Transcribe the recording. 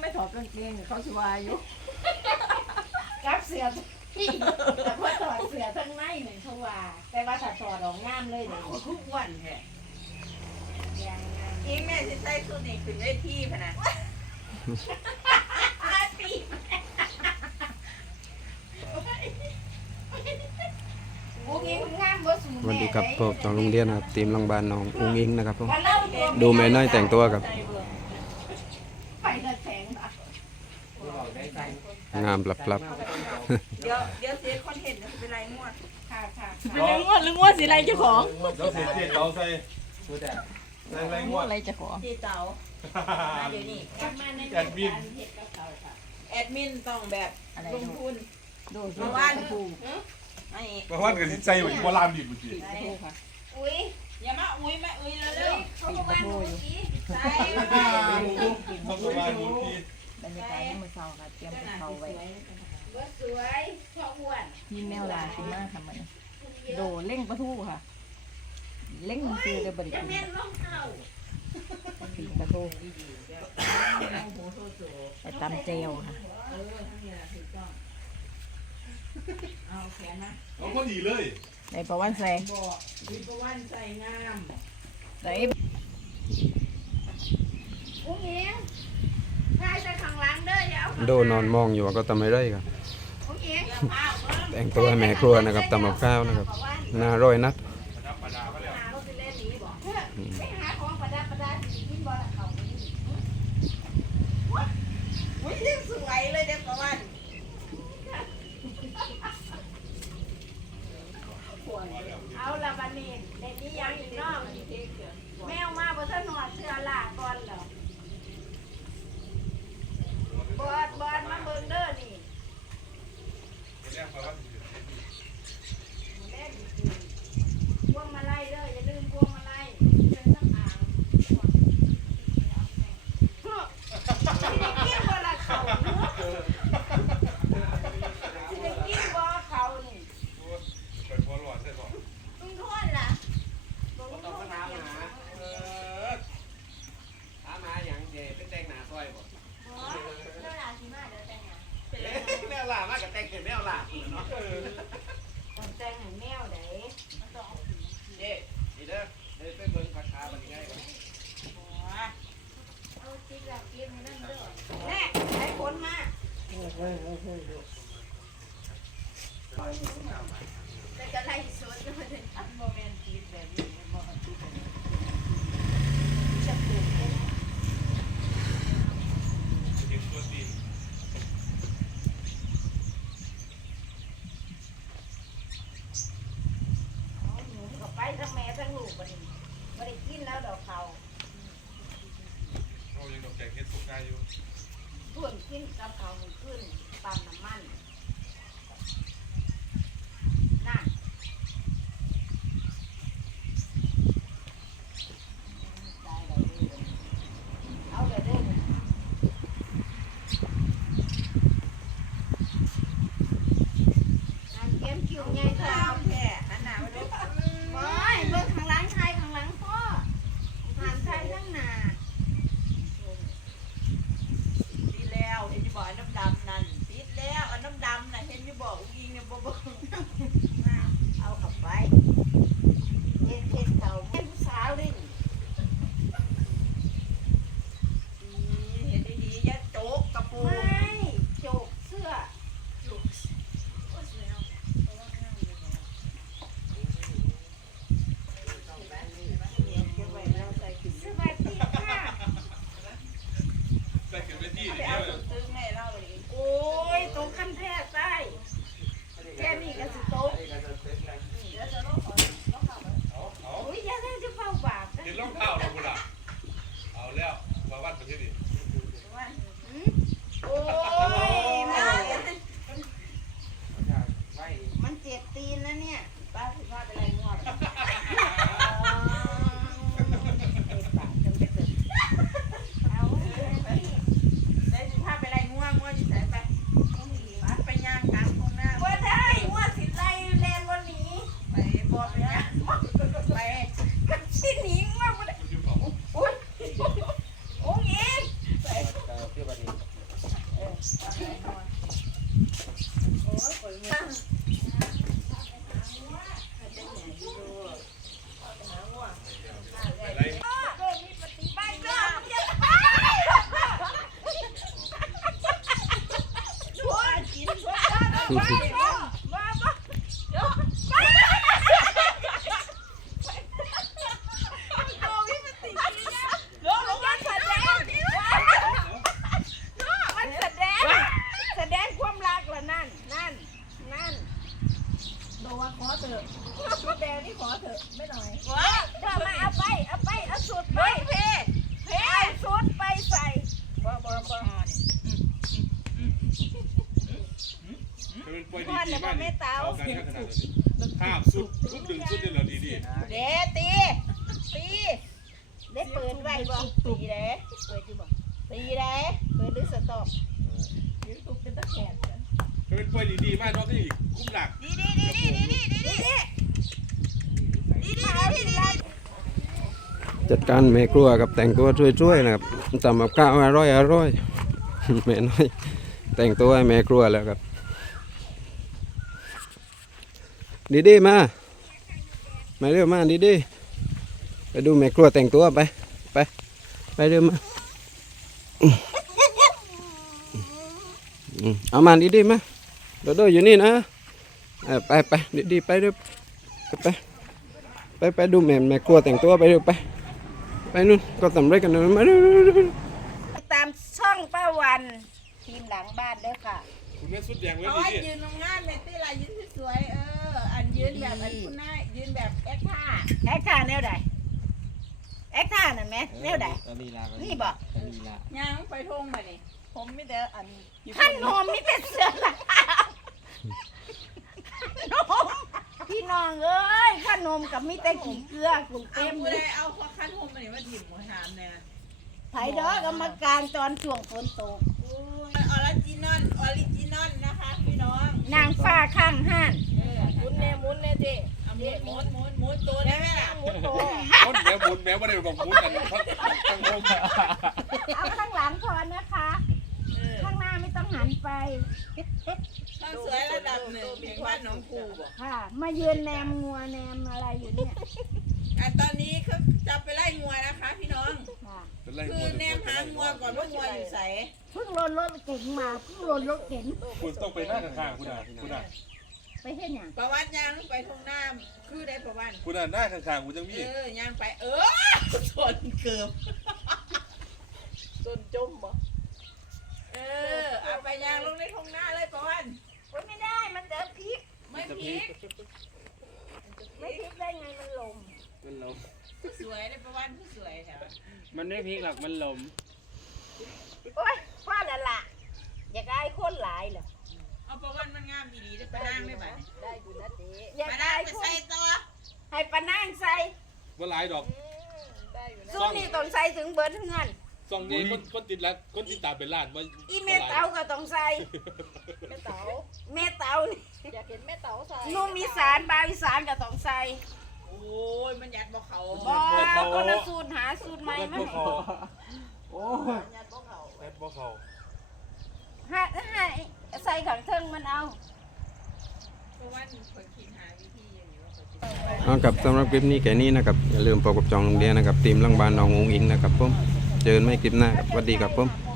ไม่ถอดกางเกงเขาสวายอยู่กับเสือที่แต่พอถอดเสือทั้งในหนึ่งเขาว่าแต่ว่าถ้าถอดออกงามเลยเดี๋ยวทุกวันแท้ยังงามอีแม่สิใส่ชุดนี้ขึ้นเวทีพะนะอาตีโอ้ยงามบ่สูงสวัสดีครับพบจองโรงเรียนนะครับทีมโรงพยาบาลน้องอุ้งอิงนะครับผมวันเล่าตัวดูแม่น้อยแต่งตัวครับ ไปตะแสงอะ งามปรับเดี๋ยวเดี๋ยวเสียคอนเทนต์จะเป็นไรมั่วค่ะค่ะมันเลยงวดหรืองวดสีอะไรเจ้าของเดี๋ยวเสียเจ๊เขาใส่แรงแรงงงววดดอะไรเจ้าของที่เต๋ามาเดี๋ยวนี้กลับมาในแอดมินเฮ็ดกับเขาค่ะแอดมินต้องแบบอะไรลงดูทุนดูดูเมื่อวานถูกไอ้เพราะว่ากับใจเหมือนโบราณดิบเมื่อกี้ถูกค่ะอุ้ยอย่ามาอุ้ยแม่อุ้ยแล้วเฮ้เร็ยวเขาบอกว่าหนูสิใส่เขาประมาณนู้นที่บ รรยากาศยามมื้อเช้าค่ะเตรียมกับเขาวไว้บ่สวยเพราะอ้วนที่แมวลาสิมาค่ะมันโดเล่งปลาทูค่ะ เล่งซื้อได้บริจะกินแม่นรองเท้าปีกปลาทูไปตำเจลค่ะเอาแขนนะเขาพอดีเลยในประวันแซงบอกวิปวันใส่งามได้อุ้งอิงถ่ายจากข้างหลังเด้ออย่าเอาๆโดนอนมองอยู่ว่าก็ทำไม่ได้ครับอุ้งอิงแต่งตัวให้แม่ครัวนะครับตำกับข้าวนะครับน่าร่อยนัด หาเราไปเล่นนี้บ่ไปหาของประดับประดาสิกินบ่ล่ะเขาไปนี่ อุ้ยยังสวยเลยเด็กประวัน เอาละบัดนี้เด็กนี้ยังอีกเนาะแมวมาบ่ทันหอดเสื้อลาก่อนแล้วบอดบอดมาเบิ่งเด้อนี่พวงมาลัยเด้ออย่าลืมพวงมาลัยเชิญสักอ่างสิ ได้กินบ่ละเขาเนาะสิได้กินบ่เขานี่ไปพอหลอดใส่ก่อนลุงทษล่ะบ่ลุงโทษเกี่ยวบ่ถามหาอย่างเดเป็นแต่งหน้าซอยบ่เดี๋ยวล่ะสิมาเดี๋ยวแต่งงานแมวล่ามากกับแต่งเห็นแมวล่าเนาะแต่งให้แมวได้เจ๊ดีเด้อเดินไปเบิ่งราคนยังไงบ่ เอาจิ๊ก แนให้นั่นเด้อแน่ใช้ผลมาแต่จะไล่สวนก็ไม่ได้อันโมเมนต์ติดแบบนี้บ่ติดแบบนี้จะปลูกเป็นเห็นตัวดีเอาหนูก็ไปทั้งแม่ทั้งลูกบ่ได้บ่ได้กินแล้วดอกเขาเรา ยังดอกแกงเฮ็ดทุกกายอยู่ ส่วนกินกับเขามันขึ้นปั๊มน้ำมัน Okay, absolutely. นี่ขอเถอะไม่หน่อยเธอมาเอาไปเอาไปเอาสูตรไปเพ่เพ่เอาสูตรไปใส่บ่บ่บ่เป็นป่วยดีดีมากนี่เอากันขนาดนี้ข้ามสุดทุกดึงสุดนี่เหรอดีดีเด้ตีตีได้เปิดไว้บ่ตีเด้เปิดอยู่บ่ตีเด้เปิดหรือสต็อปยืดตุกเป็นตะแคงกันเป็นป่วยดีดีมากเนาะที่คุ้มหนักดีดีดีดีดีดีดีดีดีดีดี จัดการแม่ครัวกับแต่งตัวช่วยๆนะครับทำกับข้าวอร่อยอร่อยแม่น้อย แต่งตัวให้แม่ครัวแล้วครับ ดีดีๆมามาเร็วมาดีดีๆไปดูแม่ครัวแต่งตัวไปไปไปเร็วมาอืมอืมเอามาดีดีๆมาโดโดอยู่นี่นะไปไปดีดีๆไปเร็วไปไปไปไปดูแม่แม่ครัวแต่งตัวไปเร็วไป ไปนู่นก็ทำไรกันนู่นมาเร็วเร็วเร็วเร็วตามช่องป้าวันทีมหลังบ้านเด้อค่ะคุณแม่สุดแดงไว้เอาดีไว้ดียืนงามๆเลยติล่ะยืนสวยๆเออ อันยืนแบบอันคุณนายยืนแบบแอคท่าแอคท่าแนวใดแอคท่านั่นไหมแนวใดนี่บอกย่างไปทงมานี่ผมไม่ได้อันท่านโนมนี่เป็นเสือละนมพี่ น้องเอ้ยขนมกับมิแต่ขี้เกลือกุ่งเอาเต็มผู้เลใดยเอาข้อคันทมมานี่มาถิ่มหัวถามเนี่ยไผ่ดอกกรรมการตอนช่วงฝนตกออริจินอลออริจินอลนะคะพี่น้องนางฟ้าข้างห้านมุนเน่มุนเน่เจ๊เอามุนมุนมุนมุนตัวได้ไหมล่ะมุนตัวมุนแม่บุญแม่ไม่ได้บอกมุนกันทั้งทั้งงเอาข้างหลังพอนะคะข้าง หน้าไม่ต้องหันไปต้องสวยระดับหนึ่งแห่งบ้านหนองคูบอกค่ะ มายืนแนมงัวแนมอะไรอยู่เนี่ยอะตอนนี้เขาจะไปไล่งัวนะคะ พี่น้อง ค่ะเป็นไรคือแนมหางัวก่อนว่างัวอยู่ใสเพิ่งลนรถเก๋งมาเพิ่งลนรถเก๋งคุณต้องไปหน้าข้างๆคุณอะคุณอะไปเห็นอย่างประวัติยางไปทงน้ำคือได้ประวัติคุณอะหน้าข้างๆคุณจังมีเออย่างไปเออชนเกือบ จนจมบ่เออเอาไปยางลงในทงหน้าเลยประวัติโอ๊ยไม่ได้มันจะพลิก ไม่พลิกไม่พลิกได้ไงมันลมมันลมสวยเลยประวัติสวยแถวมันไม่พลิกหรอกมันลมโอ๊ยว่าและล่ะอยากได้คนหลายเหรอเอาประวัติมันงามดีๆได้ไปนั่งได้ไหมได้อยู่นะเจ๊อยากมาได้ได้ไปคนใส่ตัวให้ปะนั่งใส่ว่าหลายดอกสู้นี่ต้องใส่ถึงเบิร์ดเงิน ซองนี้คนคนติดแล้วคนติดตามเป็นล้านว่าอีเมเตาก็ต้องใส่เมเตาเมเตานี่อยากเห็นแม่เต๋าใส่นุ่มอีสานบาวอีสานก็ต้องใส่โอ้ยมันยัดบ่เขาบ่คนละสูตรหาสูตรใหม่เล่นมาพวกให้เขาโอ้ยเล่นพวกเขาหาหาใส่ขังเทิงมันเอาประวัติคนคิดหาวิธีอย่างนี้ว่าเขาจะ เอาครับสำหรับคลิปนี้แค่นี้นะครับอย่าลืมพบกับจองโรงเรียนนะครับทีมลังบานน้ององอิงนะครับผม เจอกันไม่คลิปหน้าครับสวัสดีครับผม